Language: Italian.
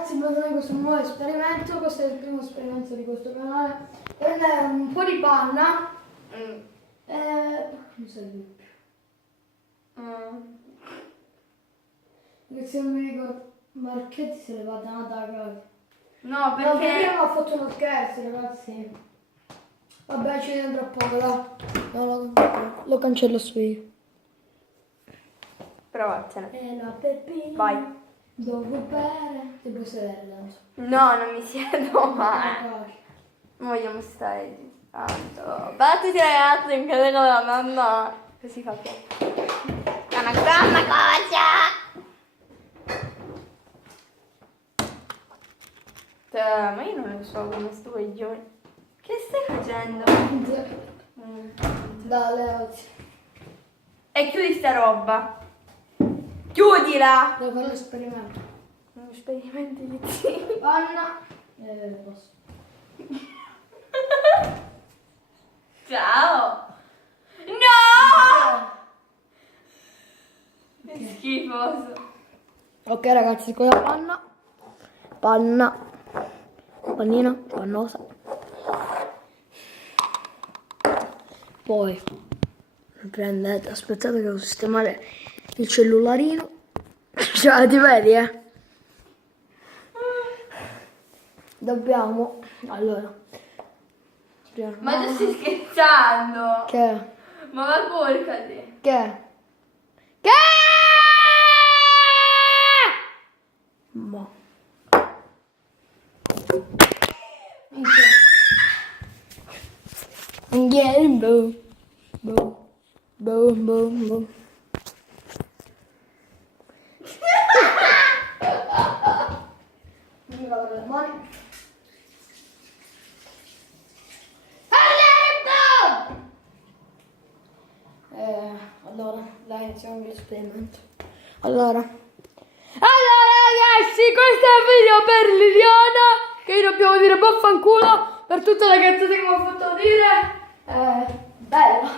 ragazzi, benvenuti in questo nuovo esperimento. Questo è il primo esperimento di questo canale. Prendere un po' di panna non serve più. Perché se non mi ricordo, Marchetti se ne va da casa. No, Perché perché... prima ho fatto uno scherzo, ragazzi. Vabbè, ci dentro a poco, dai. No, lo cancello su io. Provatene. La Peppina. Vai. Dove bere? Ti puoi sedere, No, non mi siedo mai. Vogliamo stare tanto. Battiti ragazzi, in casa con la mamma. Così fa piacere. È una grande cosa. Ma io non lo so come sto coglione. Che stai facendo? Dai, oggi. E chiudi sta roba. Chiudila! Devo fare l'esperimento. Un esperimento di Panna. Posso. Ciao! No! È schifoso. Ok ragazzi, con la panna. Pannina, pannosa. Poi prendete, aspettate che devo sistemare il cellularino. Cioè, ti vedi, Dobbiamo, allora. Ma tu stai scherzando? Che? Ma va porcati. Che? Ma. Again, boom, boom, boom, boom, boom. Mi lavo le mani. Allora, dai, iniziamo l'esperimento. Allora, ragazzi, questo è il video per Liliana, che io dobbiamo dire vaffanculo per tutte le cazzate che mi ho fatto dire. Bella.